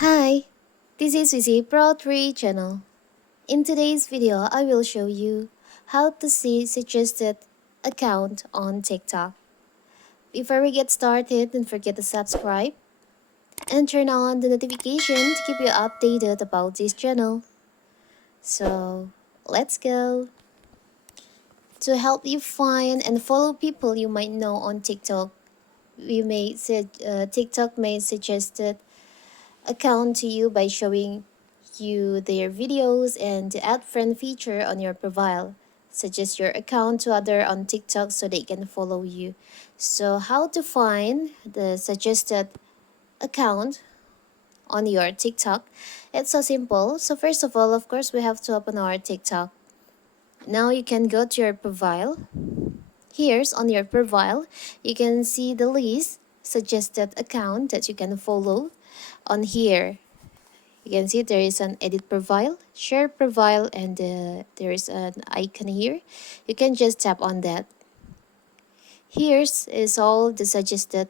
Hi, this is Vizi Pro 3 channel. In today's video, I will show you how to see suggested account on TikTok. Before we get started, don't forget to subscribe and turn on the notification to keep you updated about this channel. So, let's go. To help you find and follow people you might know on TikTok, TikTok may suggested account to you by showing you their videos and the add friend feature on your profile. Suggest your account to other on TikTok so they can follow you. So how to find the suggested account on your TikTok? It's so simple. So first of all, of course, we have to open our TikTok. Now you can go to your profile. Here's on your profile, you can see the list suggested account that you can follow on here. You can see there is an edit profile, share profile, and there is an icon here. You can just tap on that. Here's is all the suggested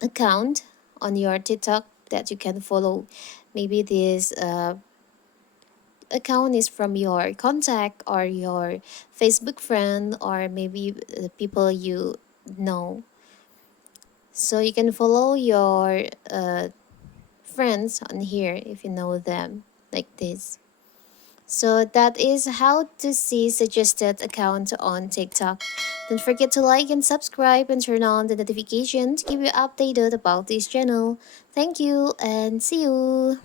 account on your TikTok that you can follow. Maybe this account is from your contact or your Facebook friend or maybe the people you know. So you can follow your friends on here if you know them like this. So that is how to see suggested account on TikTok. Don't forget to like and subscribe and turn on the notification to keep you updated about this channel. Thank you and see you.